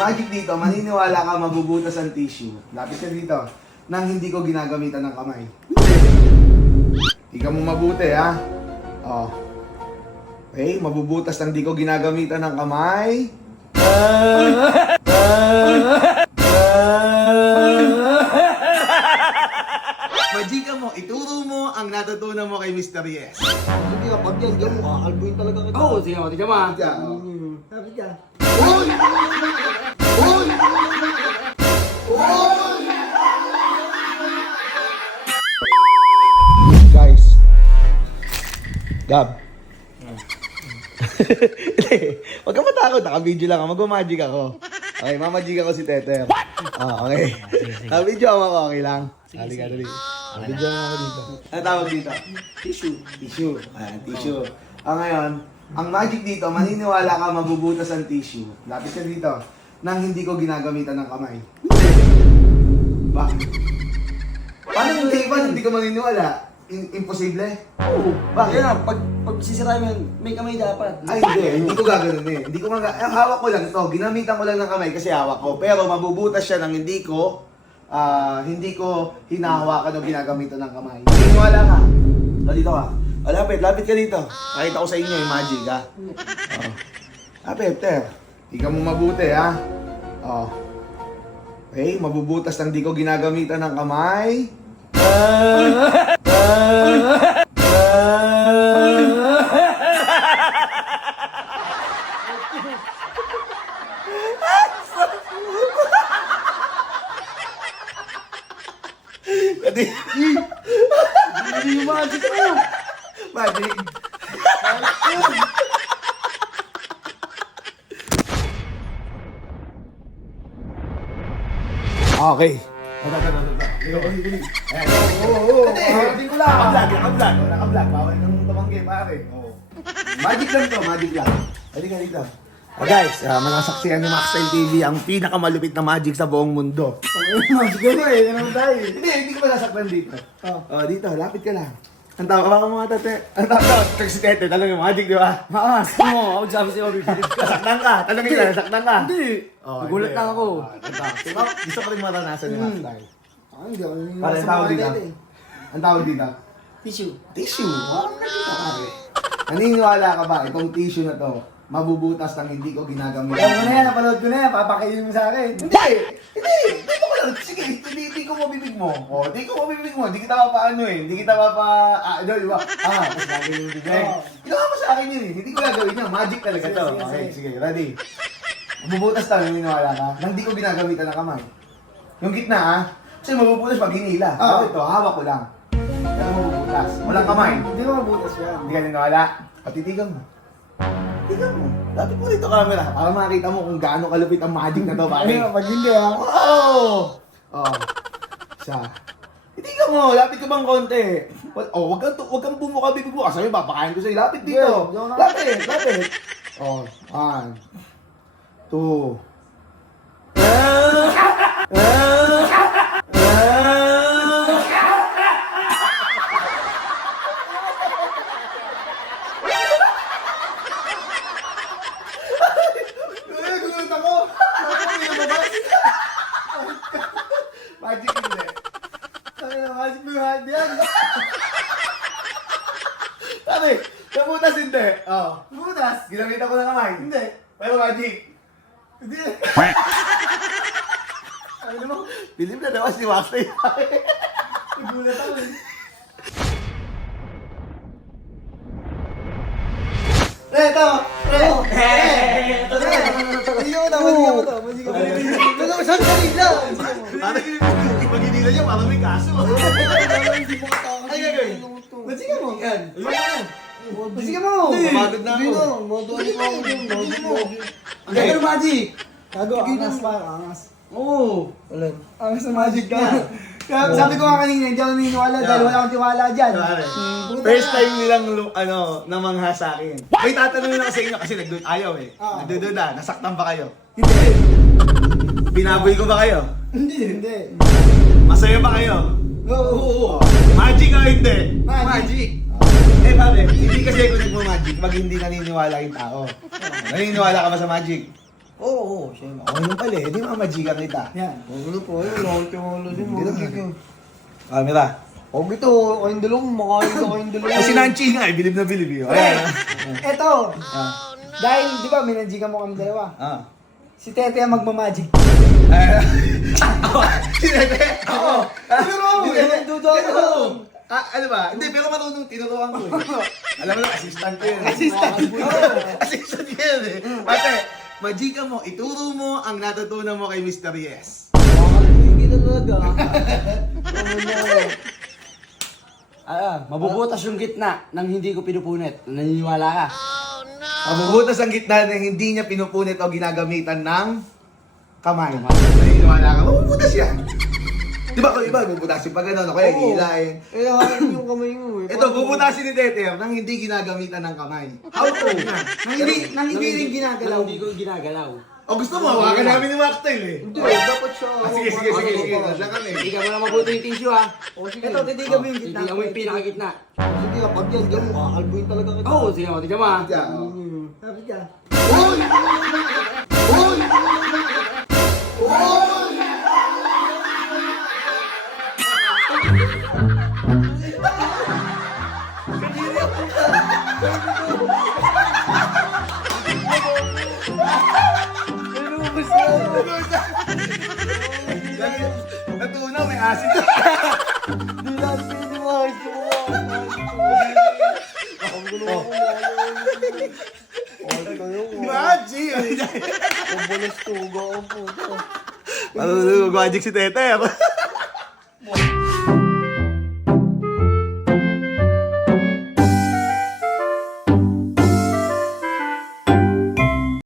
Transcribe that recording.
magic dito, maniniwala ka mabubutas ang tissue. Lapit ka dito. Nang hindi ko ginagamitan ng kamay. Ikaw mo mabuti, ha? Oh. Okay, mabubutas nang hindi ko ginagamitan ng kamay. Magika mo, ituro mo ang natutunan mo kay Mr. Yes. Hindi ka, pag yan, diyan mo, kakalbuin talaga kita. Oo, sige mo, tignan mo ah. Sabi ka. Guys. Gab. Huwag ka matakot, naka-video lang ako. Mag-magic ako. Okay, mamagic ako si Tether. Okay. Naka-video ako, okay lang. Halika, dali. Video ako dito. Ano tawag dito? Tissue. Tissue. Ayan, tissue. Ngayon, ang magic dito, maniniwala ka mabubutas ang tissue. Lapit ka dito. Nang hindi ko ginagamitan ng kamay. Bakit? Paano hindi ka maniniwala? Imposible? Oo. Bakit? Kaya nga, pag sisirain mo yan, may kamay dapat. Ay, hindi ko gagawin eh. Hindi ko hawak ko lang to. Ginamitan ko lang ng kamay kasi hawak ko. Pero mabubutas siya ng hindi ko hinahawakan o ginagamitan ng kamay. Naniniwala ka? O, dito ka. O, lapit ka dito. Pakita ko sa inyo yung magic, ha? O. Lapit, Ter. Ikaw mo mabuti, ha? O. Okay, mabubutas ng hindi ko ginagamitan ng kamay. Pwede. Hindi yung magic mo. Magic. Okay. Hindi ko lang. Naka-vlog. Bawal nang tumanggi, pare. Magic lang to, magic lang. Halika dito. Guys, manasaksihan ni Maxstyle TV ang pinakamalupit na magic sa buong mundo. Magic ka na eh, ganun tayo. Hindi ko masasaktan dito. Dito, lapit ka lang. Ang tawag ka mga tate. Ang tawag, si Tete, talong yung magic, di ba? Makas mo, ako sabi sa'yo, bibigit ka. Nasaktan ka. Talongin ka, nasaktan ka. Hindi. Nagulat lang ako. Gusto ko rin maranasan ni Maxstyle. Hindi ako naniniwala Pare, sa ang tawag mga dito. dati. Ang tawag dito. Tissue. Tissue. Nakita pare. Naniniwala ka ba itong tissue na to mabubutas ng hindi ko ginagamit? Alam mo na yan, napanood ko na yan, papakainin mo sa akin. Hindi! Dito ko lang. Sige, hindi ko mabibig mo. Hindi ko mabibig mo. Hindi kita mapaano eh. Hindi kita di ba? Tapos gagawin yung bibig. Ginawa mo sa akin yun eh. Hindi ko gagawin yun. Magic talaga to. Okay, sige. Ready? Mabubutas tayo, naniniwala ka? Nang hindi ko ginagamitan ng kamay. Yung gitna kasi mabubutas pag hinila. Ito, hawak ko lang. Pero mabubutas. Walang kamay. Hindi mo mabutas yan. Hindi ka naniniwala. Patitigan mo. Tingnan mo. Dati mo dito camera. Para makita mo kung gaano kalupit ang magic na to, pare. Pag hindi ah. Wow! Isa. Tingnan mo. Lapit ka bang konti? Wag kang bumuka bibig mo. Kasi papakain ko sa'yo. Lapit dito. Lapit. 1, 2. Gulat ako! Magic hindi. Ay, magic mo yung hand yan. Sabi, nabutas hindi. Butas. Ginamit ako ng kamay. Hindi. Pero magic. Hindi. Ano mo? Bilib na naman si Maxstyle. Nagulat ako eh. Ito! Magic ako to. Sandali lang. Parang pag hinila niya, parang may kaso. Hindi mo katakas. Ay, gagawin. Magic mo. Yan. Magic mo. Pagod na ako. Hindi no. Modo ano ko. Magic mo. Ang ganda ng magic. Gago, angas pa. Angas. Oo. Wala. Angas na magic ka. Kaya sabi ko nga kanina, hindi ako naniniwala dahil wala akong tiwala dyan. First time nilang namangha sa akin. May tatanungin ako sa inyo kasi ayaw eh. Nagdududa, nasaktan ba kayo? Hindi. Binaboy ko ba kayo? Hindi. Masaya ba kayo? Oo. Magic o hindi? Magic. Eh bakit? Hindi kasi ako nagmo-magic pag hindi naniniwala yung tao. Naniniwala ka ba sa magic? Oo, siyempre. Okay yung pala eh. Di mamajika kita. Yan. Ano po, yun, lawal yung ulo din mo. Dito, dito. Camera. Huwag ito, kayong dalawang, makain ko kayong dalawang. Kasi nanchi nga eh. Bilib na bilib yun. Ayan. Eto. Dahil, di ba, minanjika mo kami dalawa. Ah. Si Tete ang magmamagic. Sinete. Oo. Pero, Dudo ako. Ano ba? Hindi, pero marunong tinuruan ko eh. Alam mo na, assistant ko yun. Assistant. Assistant ko yun eh. Ate, majika mo, ituro mo ang natutunan mo kay Mr. Yes. Hindi na talaga. Mabubutas yung gitna nang hindi ko pinupunit. Naniniwala ka? Mabubutas ang gitna na hindi niya pinupunit o ginagamitan ng kamay. Naniniwala ka? Mabubutas yan. Di ba kung iba, bubutasin pa gano'n, o kaya hilahin. Eh, hain yung kamay mo eh. Ito, bubutasin ni Teter nang hindi ginagamitan ng kamay. How to? nang hindi rin ginagalaw. Hindi ko ginagalaw. O gusto mo, hawakan namin yung mocktail eh. Hindi, dapat siya. Sige. Nandiyan kami. Tignan mo na mabuti yung tissue ha. O sige. Ito, titigan mo yung gitna. Tignan mo yung pinakagitna. Sige, pag yan, gano'n, kakalbuin talaga kita. Oo, sige mo, tignan mo ha. Sabi ka. Natunaw, may acid. Hindi natin pwede mahayos ko Magic! Ang balas tuga ang puto. Ano, magic si Teter.